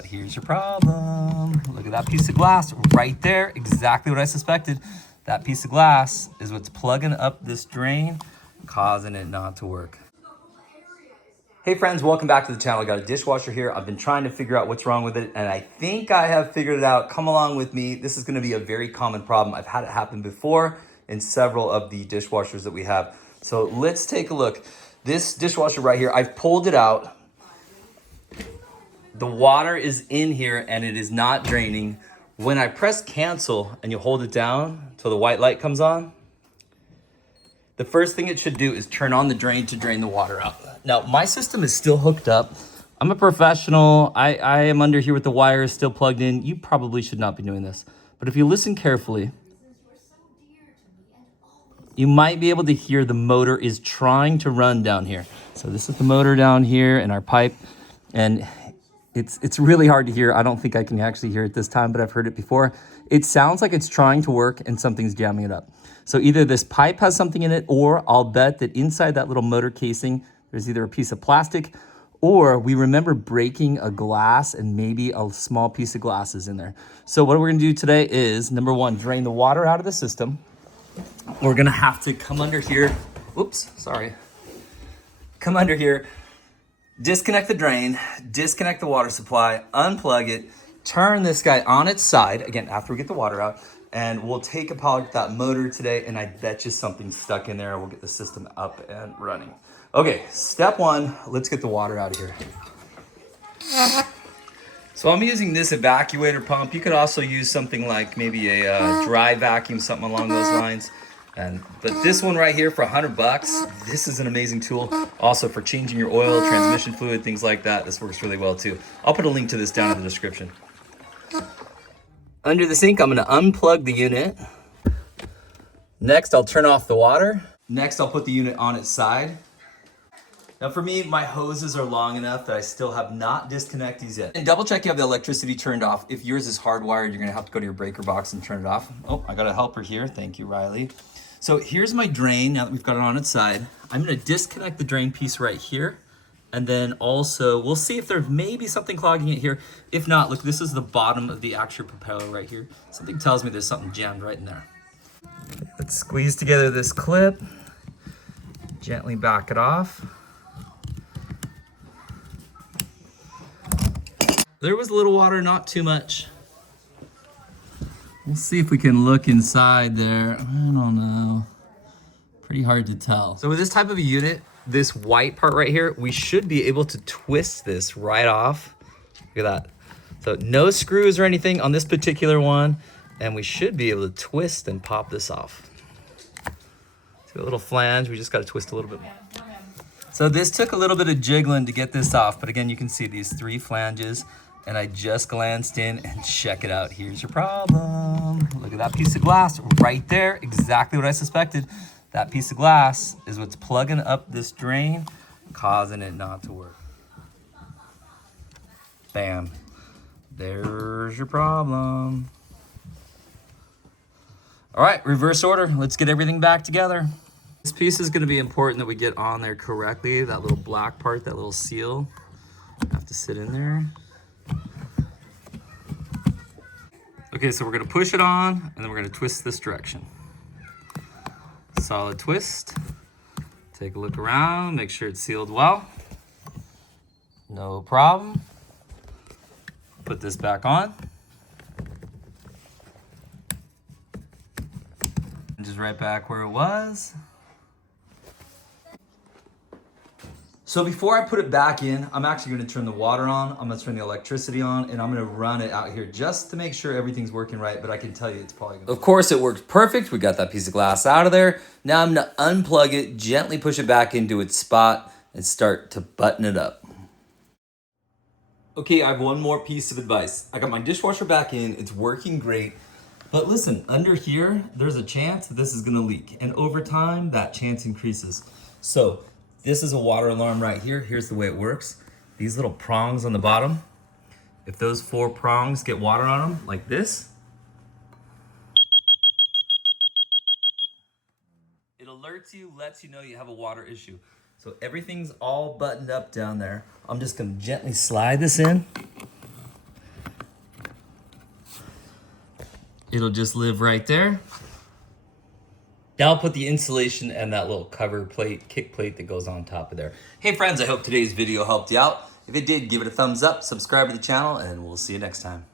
Here's your problem. Look at that piece of glass right there. Exactly what I suspected. That piece of glass is what's plugging up this drain, causing it not to work. Hey friends, welcome back to the channel. I got a dishwasher here. I've been trying to figure out what's wrong with it, and I think I have figured it out. Come along with me. This is gonna be a very common problem. I've had it happen before in several of the dishwashers that we have. So let's take a look. This dishwasher right here, I've pulled it out. The water is in here and it is not draining. When I press cancel and you hold it down till the white light comes on, the first thing it should do is turn on the drain to drain the water out. Now, my system is still hooked up. I'm a professional. I am under here with the wires still plugged in. You probably should not be doing this. But if you listen carefully, you might be able to hear the motor is trying to run down here. So this is the motor down here in our pipe. And it's really hard to hear. I don't think I can actually hear it this time, but I've heard it before. It sounds like it's trying to work and something's jamming it up. So either this pipe has something in it, or I'll bet that inside that little motor casing, there's either a piece of plastic or we remember breaking a glass and maybe a small piece of glass is in there. So what we're gonna do today is, number one, drain the water out of the system. We're gonna have to come under here. Oops, sorry. Come under here. Disconnect the drain, disconnect the water supply, unplug it, turn this guy on its side, again, after we get the water out, and we'll take apart that motor today, and I bet you something's stuck in there. We'll get the system up and running. Okay, step one, let's get the water out of here. So I'm using this evacuator pump. You could also use something like maybe a dry vacuum, something along those lines. But this one right here for $100, this is an amazing tool. Also for changing your oil, transmission fluid, things like that. This works really well too. I'll put a link to this down in the description. Under the sink, I'm gonna unplug the unit. Next, I'll turn off the water. Next, I'll put the unit on its side. Now for me, my hoses are long enough that I still have not disconnected these yet. And double check you have the electricity turned off. If yours is hardwired, you're gonna have to go to your breaker box and turn it off. Oh, I got a helper here. Thank you, Riley. So here's my drain, now that we've got it on its side. I'm gonna disconnect the drain piece right here. And then also, we'll see if there's maybe something clogging it here. If not, look, this is the bottom of the actual propeller right here. Something tells me there's something jammed right in there. Let's squeeze together this clip. Gently back it off. There was a little water, not too much. We'll see if we can look inside there. I don't know. Pretty hard to tell. So with this type of a unit, this white part right here, we should be able to twist this right off. Look at that. So no screws or anything on this particular one. And we should be able to twist and pop this off. See a little flange, we just got to twist a little bit more. So this took a little bit of jiggling to get this off. But again, you can see these 3 flanges. And I just glanced in and check it out. Here's your problem. Look at that piece of glass right there. Exactly what I suspected. That piece of glass is what's plugging up this drain, causing it not to work. Bam. There's your problem. All right, reverse order. Let's get everything back together. This piece is gonna be important that we get on there correctly. That little black part, that little seal, have to sit in there. Okay, so we're gonna push it on and then we're gonna twist this direction. Solid twist. Take a look around, make sure it's sealed well. No problem. Put this back on. And just right back where it was. So before I put it back in, I'm actually gonna turn the water on, I'm gonna turn the electricity on, and I'm gonna run it out here just to make sure everything's working right, but I can tell you it's probably gonna... Of course it worked perfect. We got that piece of glass out of there. Now I'm gonna unplug it, gently push it back into its spot, and start to button it up. Okay, I have one more piece of advice. I got my dishwasher back in, it's working great, but listen, under here, there's a chance that this is gonna leak, and over time, that chance increases. So, this is a water alarm right here. Here's the way it works. These little prongs on the bottom, if those 4 prongs get water on them, like this, it alerts you, lets you know you have a water issue. So everything's all buttoned up down there. I'm just gonna gently slide this in. it'll just live right there. Now I'll put the insulation and that little cover plate, kick plate that goes on top of there. Hey friends, I hope today's video helped you out. If it did, give it a thumbs up, subscribe to the channel, and we'll see you next time.